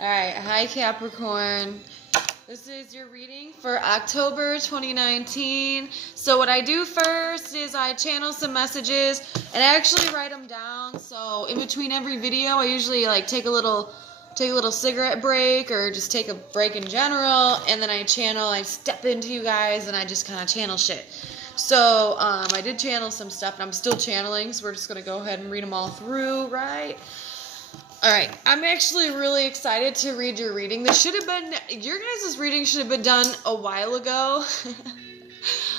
Alright, hi Capricorn. This is your reading for October 2019. So what I do first is I channel some messages and I actually write them down. So in between every video, I usually take a little cigarette break or just take a break in general, and then I step into you guys and I just kind of channel shit. So I did channel some stuff and I'm still channeling, so we're just going to go ahead and read them all through, right? Alright, I'm actually really excited to read your reading. Your guys' reading should have been done a while ago.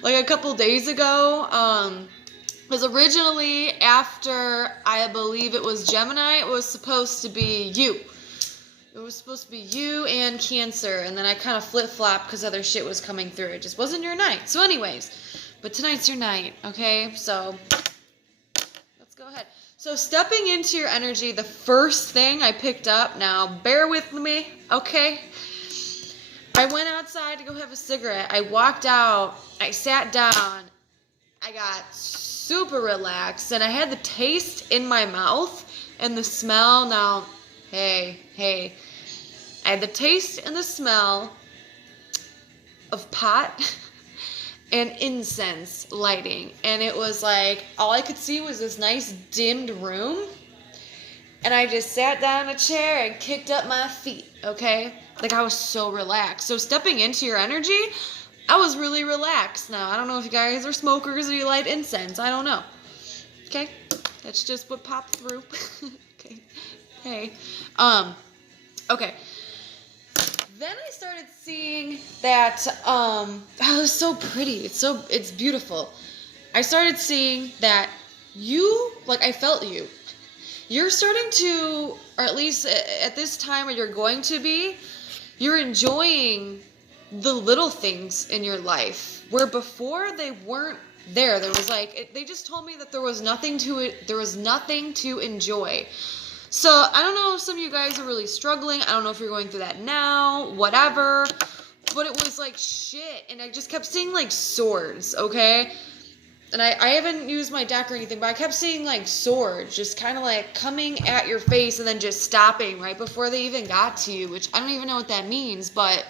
Like a couple days ago. Because originally, after, I believe it was Gemini, it was supposed to be you. It was supposed to be you and Cancer, and then I kind of flip-flopped because other shit was coming through. It just wasn't your night. So anyways, but tonight's your night, okay? So, let's go ahead. So stepping into your energy, the first thing I picked up, now bear with me, okay? I went outside to go have a cigarette. I walked out, I sat down, I got super relaxed, and I had the taste in my mouth and the smell. Now, hey, I had the taste and the smell of pot and incense lighting, and it was like all I could see was this nice dimmed room, and I just sat down in a chair and kicked up my feet, okay? Like I was so relaxed. So stepping into your energy, I was really relaxed. Now I don't know if you guys are smokers or you light incense, I don't know, okay? That's just what popped through. Okay, hey, okay. Then I started seeing that, oh, it was so pretty. It's beautiful. I started seeing that I felt you. You're starting to, or at least at this time where you're going to be, you're enjoying the little things in your life, where before they weren't there. There was they just told me that there was nothing to enjoy. So, I don't know if some of you guys are really struggling. I don't know if you're going through that now, whatever. But it was like shit. And I just kept seeing swords, okay? And I haven't used my deck or anything, but I kept seeing swords just kind of coming at your face and then just stopping right before they even got to you, which I don't even know what that means, but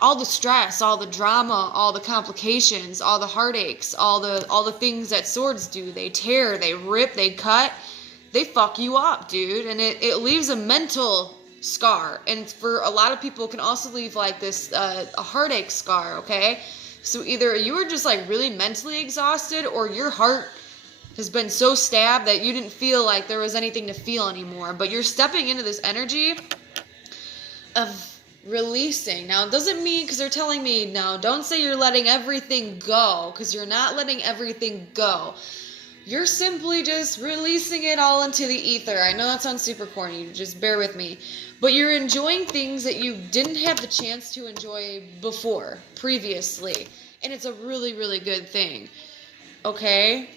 all the stress, all the drama, all the complications, all the heartaches, all the things that swords do. They tear, they rip, they cut. They fuck you up, dude, and it leaves a mental scar, and for a lot of people it can also leave this a heartache scar, okay? So either you were just really mentally exhausted, or your heart has been so stabbed that you didn't feel like there was anything to feel anymore, but you're stepping into this energy of releasing. Now, it doesn't mean, because they're telling me, no, don't say you're letting everything go, because you're not letting everything go. You're simply just releasing it all into the ether. I know that sounds super corny, just bear with me. But you're enjoying things that you didn't have the chance to enjoy before, previously. And it's a really, really good thing. Okay?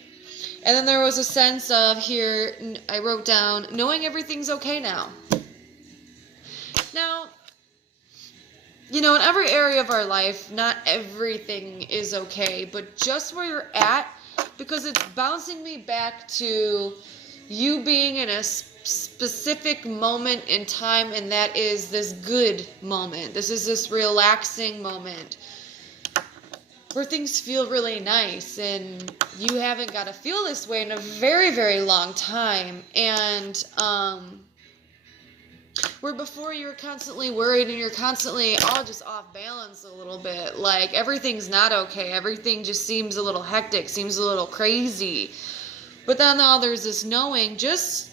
And then there was a sense of here, I wrote down, knowing everything's okay now. Now, in every area of our life, not everything is okay, but just where you're at, because it's bouncing me back to you being in a specific moment in time, and that is this good moment. This is this relaxing moment where things feel really nice, and you haven't got to feel this way in a very, very long time. And where before you're constantly worried and you're constantly all just off balance a little bit. Everything's not okay. Everything just seems a little hectic, seems a little crazy. But then now there's this knowing just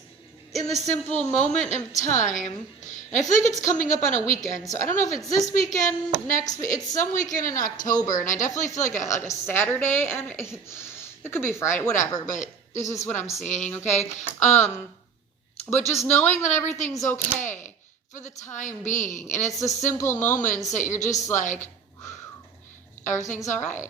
in the simple moment of time. And I feel like it's coming up on a weekend. So I don't know if it's this weekend, next week. It's some weekend in October. And I definitely feel like a Saturday. And it could be Friday, whatever. But this is what I'm seeing, okay? But just knowing that everything's okay for the time being. And it's the simple moments that you're just everything's all right.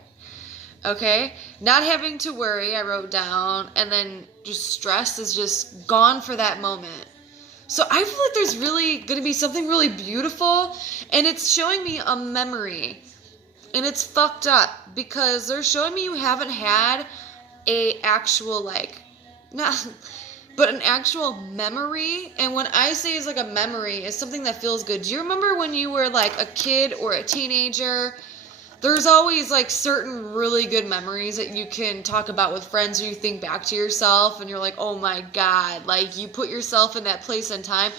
Okay? Not having to worry, I wrote down. And then just stress is just gone for that moment. So I feel like there's really going to be something really beautiful. And it's showing me a memory. And it's fucked up. Because they're showing me you haven't had a actual, not... but an actual memory. And when I say it's like a memory, it's something that feels good. Do you remember when you were like a kid or a teenager? There's always like certain really good memories that you can talk about with friends, or you think back to yourself and you're like, oh my God, like you put yourself in that place and time.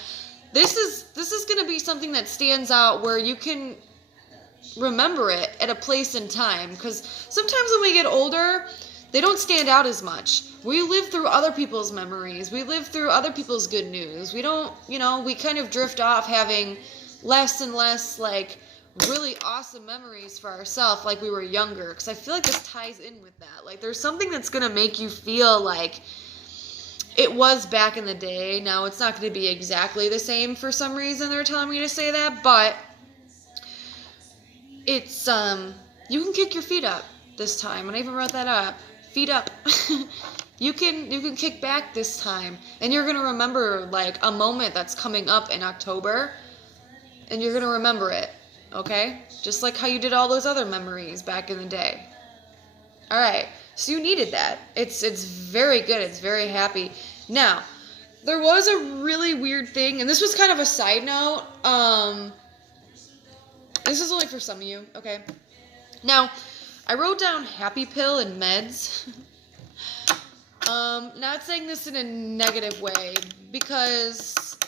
This is going to be something that stands out where you can remember it at a place and time, because sometimes when we get older, they don't stand out as much. We live through other people's memories. We live through other people's good news. We don't, we kind of drift off having less and less like really awesome memories for ourselves like we were younger, because I feel like this ties in with that. Like there's something that's going to make you feel like it was back in the day. Now it's not going to be exactly the same for some reason they're telling me to say that, but it's you can kick your feet up this time. And I even wrote that up. Feet up. You can kick back this time, and you're going to remember like a moment that's coming up in October, and you're going to remember it. Okay? Just like how you did all those other memories back in the day. All right. So you needed that. It's very good. It's very happy. Now, there was a really weird thing, and this was kind of a side note. This is only for some of you, okay? Now, I wrote down happy pill and meds. Not saying this in a negative way, because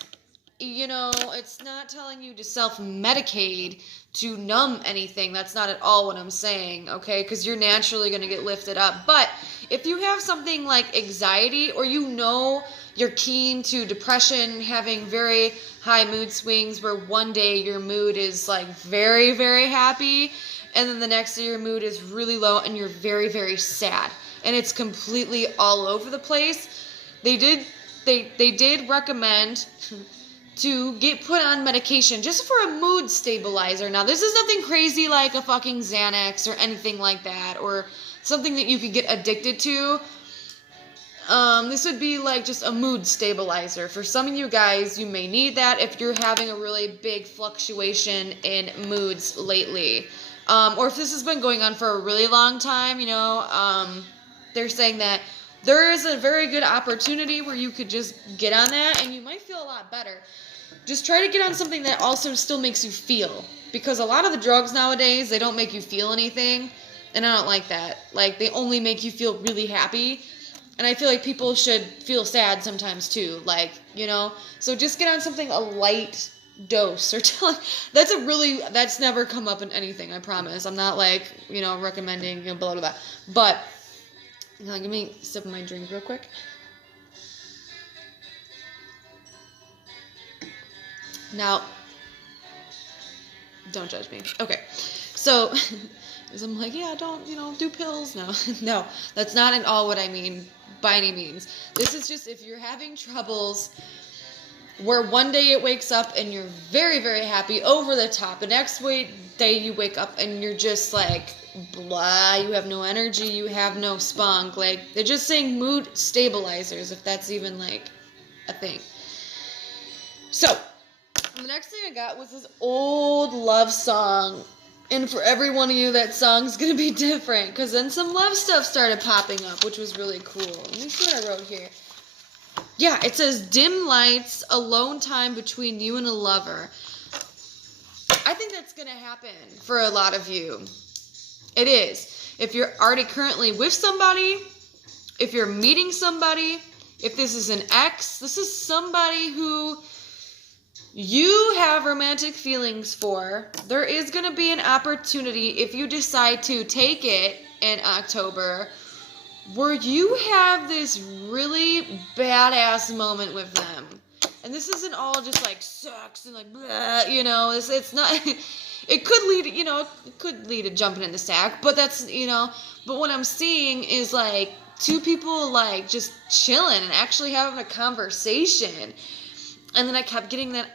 it's not telling you to self-medicate to numb anything. That's not at all what I'm saying, okay? Because you're naturally going to get lifted up. But if you have something like anxiety, or you're keen to depression, having very high mood swings where one day your mood is like very, very happy, and then the next day your mood is really low and you're very, very sad, and it's completely all over the place, they did recommend to get put on medication just for a mood stabilizer. Now, this is nothing crazy like a fucking Xanax or anything like that, or something that you could get addicted to. This would be like just a mood stabilizer. For some of you guys, you may need that if you're having a really big fluctuation in moods lately. Or if this has been going on for a really long time, they're saying that there is a very good opportunity where you could just get on that and you might feel a lot better. Just try to get on something that also still makes you feel. Because a lot of the drugs nowadays, they don't make you feel anything. And I don't like that. Like, they only make you feel really happy. And I feel like people should feel sad sometimes too. Like, So just get on something, a light dose. Or that's never come up in anything, I promise. I'm not like, recommending, blah, blah, blah. But, give me a sip of my drink real quick. Now, don't judge me. Okay, so, because I'm like, yeah, don't, do pills. No, no, that's not at all what I mean by any means. This is just if you're having troubles where one day it wakes up and you're very, very happy, over the top. The next day you wake up and you're just like, blah, you have no energy, you have no spunk. Like, they're just saying mood stabilizers, if that's even like a thing. So, the next thing I got was this old love song. And for every one of you, that song's going to be different. Because then some love stuff started popping up, which was really cool. Let me see what I wrote here. Yeah, it says, dim lights, alone time between you and a lover. I think that's going to happen for a lot of you. It is. If you're already currently with somebody, if you're meeting somebody, if this is an ex, this is somebody who you have romantic feelings for, there is going to be an opportunity, if you decide to take it in October, where you have this really badass moment with them. And this isn't all just like sex and like blah, it's not, it could lead to jumping in the sack, but that's, but what I'm seeing is like two people like just chilling and actually having a conversation. And then I kept getting that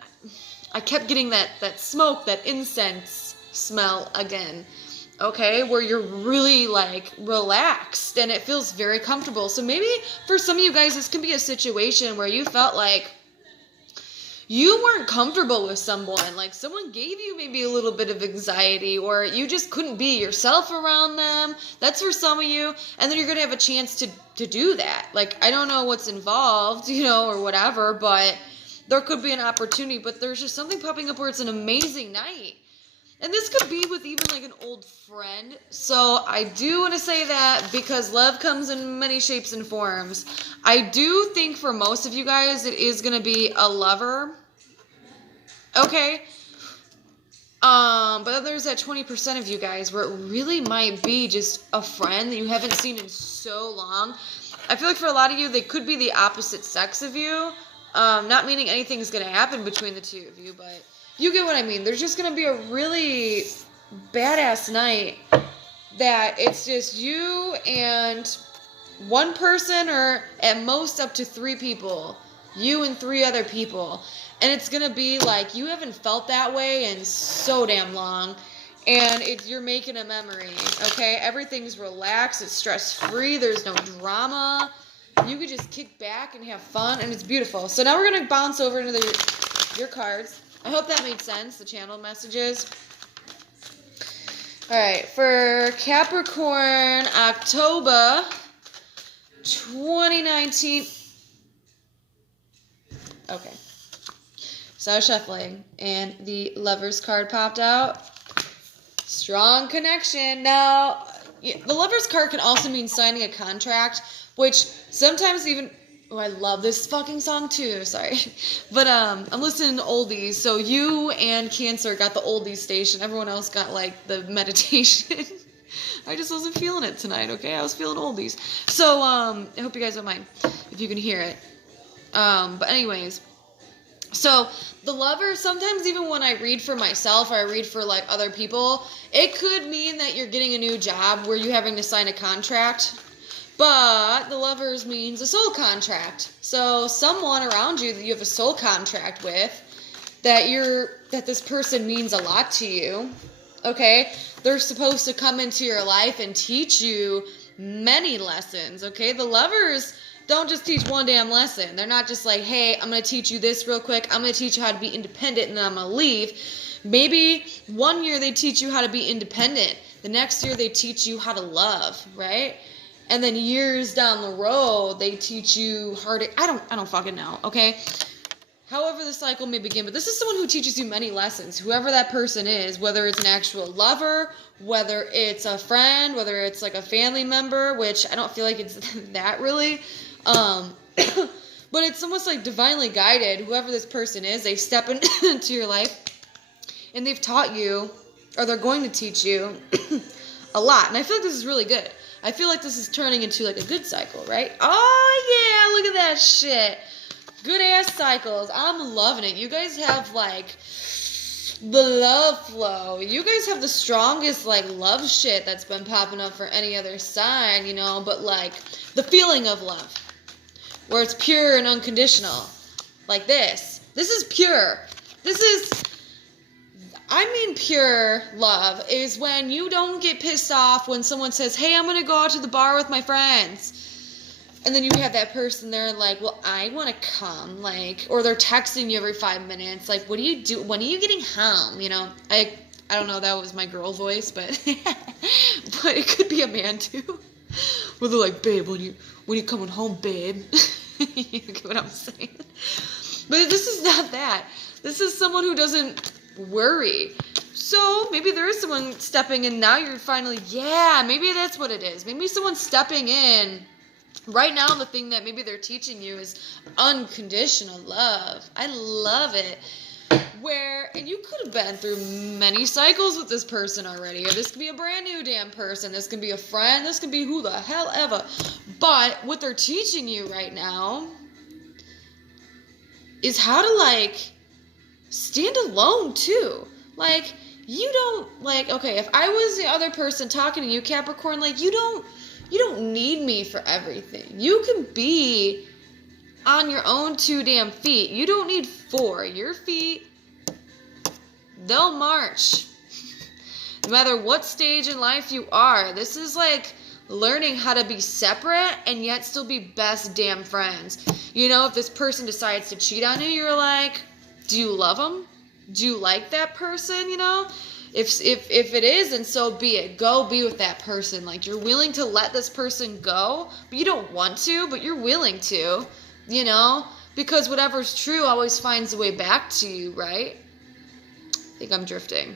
smoke, that incense smell again, okay, where you're really like relaxed and it feels very comfortable. So maybe for some of you guys, this can be a situation where you felt like you weren't comfortable with someone, like someone gave you maybe a little bit of anxiety, or you just couldn't be yourself around them. That's for some of you. And then you're going to have a chance to to do that. Like, I don't know what's involved, you know, or whatever, but there could be an opportunity. But there's just something popping up where it's an amazing night. And this could be with even like an old friend. So I do want to say that because love comes in many shapes and forms. I do think for most of you guys, it is going to be a lover. Okay. But then there's that 20% of you guys where it really might be just a friend that you haven't seen in so long. I feel like for a lot of you, they could be the opposite sex of you. Not meaning anything's going to happen between the two of you, but you get what I mean. There's just going to be a really badass night that it's just you and one person, or at most up to 3 people. You and 3 other people. And it's going to be like you haven't felt that way in so damn long. And you're making a memory, okay? Everything's relaxed. It's stress-free. There's no drama. You could just kick back and have fun, and it's beautiful. So now we're going to bounce over into your cards. I hope that made sense, the channel messages. All right, for Capricorn October 2019. Okay. So I was shuffling, and the Lovers card popped out. Strong connection. Now, the Lovers card can also mean signing a contract, which sometimes even... Oh, I love this fucking song too, sorry. But I'm listening to oldies, so you and Cancer got the oldies station. Everyone else got, like, the meditation. I just wasn't feeling it tonight, okay? I was feeling oldies. So, I hope you guys don't mind if you can hear it. But anyways... So, the Lover, sometimes even when I read for myself or I read for, like, other people, it could mean that you're getting a new job where you're having to sign a contract. But the Lovers means a soul contract. So, someone around you that you have a soul contract with, that this person means a lot to you, okay? They're supposed to come into your life and teach you many lessons, okay? The Lovers don't just teach one damn lesson. They're not just like, hey, I'm going to teach you this real quick. I'm going to teach you how to be independent, and then I'm going to leave. Maybe one year they teach you how to be independent. The next year they teach you how to love, right? And then years down the road, they teach you how to... I don't fucking know, okay? However the cycle may begin. But this is someone who teaches you many lessons. Whoever that person is, whether it's an actual lover, whether it's a friend, whether it's like a family member, which I don't feel like it's that really... but it's almost like divinely guided. Whoever this person is, they step into your life and they've taught you, or they're going to teach you a lot. And I feel like this is really good. I feel like this is turning into like a good cycle, right? Oh yeah, look at that shit. Good ass cycles. I'm loving it. You guys have like the love flow. You guys have the strongest like love shit that's been popping up for any other sign, you know, but like the feeling of love. Where it's pure and unconditional. Like this. This is pure. I mean pure love is when you don't get pissed off when someone says, hey, I'm going to go out to the bar with my friends. And then you have that person there like, well, I want to come. Like, or they're texting you every 5 minutes. Like, what do you do? When are you getting home? You know, I don't know. That was my girl voice, but it could be a man too. Where they're like, babe, when you coming home, babe? You get what I'm saying? But this is not that. This is someone who doesn't worry. So maybe there is someone stepping in now. You're finally, yeah, maybe that's what it is. Maybe someone's stepping in. Right now, the thing that maybe they're teaching you is unconditional love. I love it. And you could have been through many cycles with this person already, or this could be a brand new damn person, this could be a friend, this could be who the hell ever, but what they're teaching you right now is how to, like, stand alone, too. Like, you don't, like, okay, if I was the other person talking to you, Capricorn, like, you don't need me for everything. You can be on your own 2 damn feet. You don't need 4. Your feet, they'll march. No matter what stage in life you are. This is like learning how to be separate and yet still be best damn friends. You know, if this person decides to cheat on you, you're like, do you love them? Do you like that person, you know? If it is, and so be it. Go be with that person. Like, you're willing to let this person go, but you don't want to, but you're willing to, you know? Because whatever's true always finds a way back to you, right? I think I'm drifting.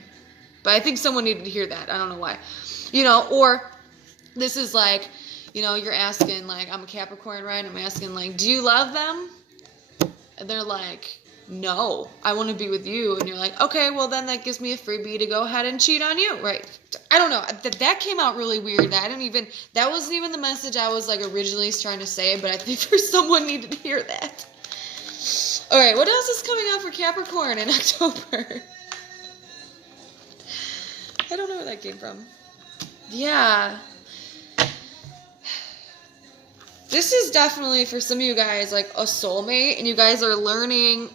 But I think someone needed to hear that. I don't know why. You know, or this is like, you know, you're asking, like, I'm a Capricorn, right? I'm asking, like, do you love them? And they're like, no, I want to be with you. And you're like, okay, well, then that gives me a freebie to go ahead and cheat on you, right? I don't know. That came out really weird. That wasn't even the message I was, like, originally trying to say, but I think someone needed to hear that. All right, what else is coming out for Capricorn in October? I don't know where that came from. Yeah. This is definitely, for some of you guys, like a soulmate, and you guys are learning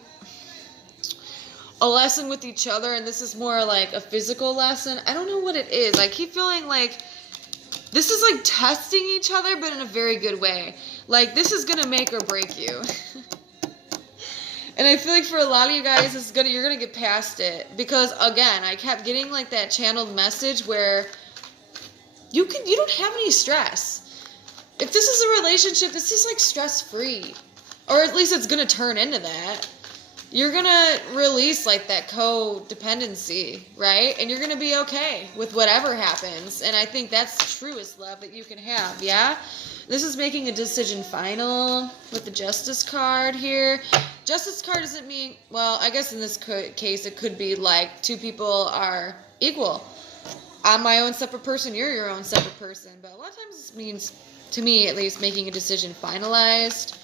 a lesson with each other, and this is more like a physical lesson. I don't know what it is. I keep feeling like this is like testing each other, but in a very good way. Like, this is going to make or break you. And I feel like for a lot of you guys, you're gonna get past it, because again, I kept getting like that channeled message where you don't have any stress. If this is a relationship, this is like stress free, or at least it's gonna turn into that. You're gonna release like that codependency, right? And you're gonna be okay with whatever happens. And I think that's the truest love that you can have. Yeah. This is making a decision final with the Justice card here. Justice card doesn't mean, well, I guess in this case it could be like two people are equal. I'm my own separate person, you're your own separate person. But a lot of times this means, to me at least, making a decision finalized.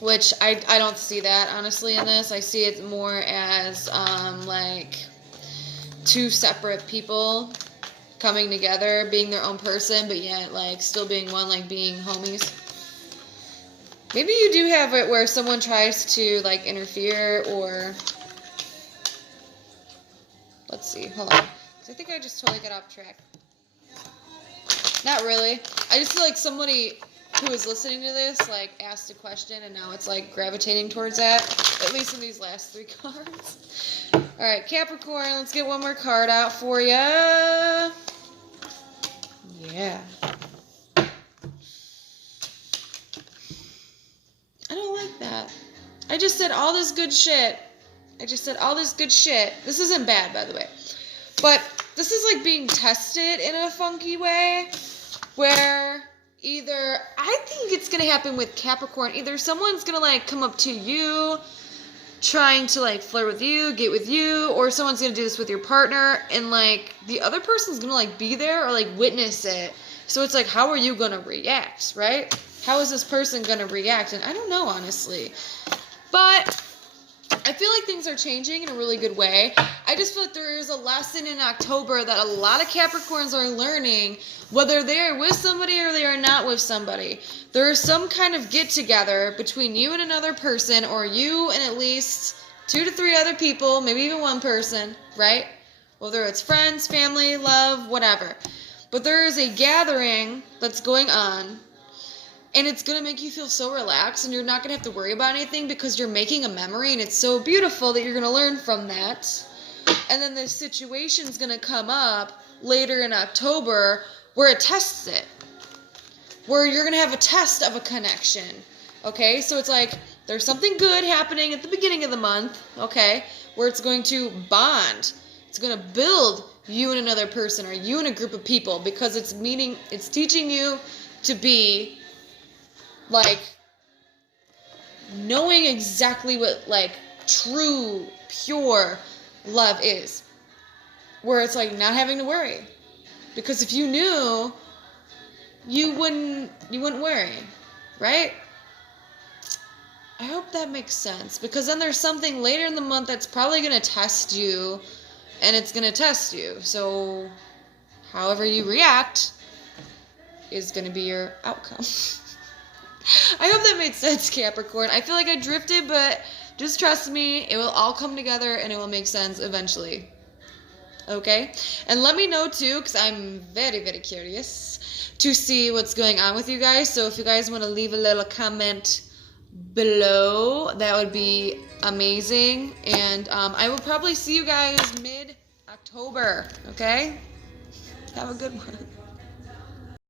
Which I don't see that, honestly, in this. I see it more as like two separate people coming together, being their own person, but yet like still being one, like being homies. Maybe you do have it where someone tries to like interfere, or let's see, hold on. I think I just totally got off track. Not really. I just feel like somebody who is listening to this like asked a question, and now it's like gravitating towards that, at least in these last three cards. All right, Capricorn, let's get one more card out for you. Yeah. I don't like that. I just said all this good shit. This isn't bad, by the way. But this is like being tested in a funky way, where either, I think it's going to happen with Capricorn, either someone's going to like come up to you, trying to like flirt with you, get with you, or someone's going to do this with your partner, and like the other person's going to like be there or like witness it. So it's like, how are you going to react, right? How is this person going to react? And I don't know, honestly. But I feel like things are changing in a really good way. I just feel like there is a lesson in October that a lot of Capricorns are learning, whether they are with somebody or they are not with somebody. There is some kind of get-together between you and another person, or you and at least 2 to 3 other people, maybe even one person, right? Whether it's friends, family, love, whatever. But there is a gathering that's going on, and it's going to make you feel so relaxed, and you're not going to have to worry about anything because you're making a memory, and it's so beautiful that you're going to learn from that. And then the situation's going to come up later in October where it tests it, where you're going to have a test of a connection, okay? So it's like there's something good happening at the beginning of the month, okay, where it's going to bond. It's going to build you and another person, or you and a group of people, because it's teaching you to be like knowing exactly what like true, pure love is, where it's like not having to worry, because if you knew, you wouldn't worry, right? I hope that makes sense, because then there's something later in the month that's probably going to test you, and it's going to test you. So however you react is going to be your outcome. I hope that made sense, Capricorn. I feel like I drifted, but just trust me, it will all come together and it will make sense eventually. Okay? And let me know too, because I'm very, very curious to see what's going on with you guys. So if you guys want to leave a little comment below, that would be amazing. And I will probably see you guys mid-October. October, okay? Have a good one.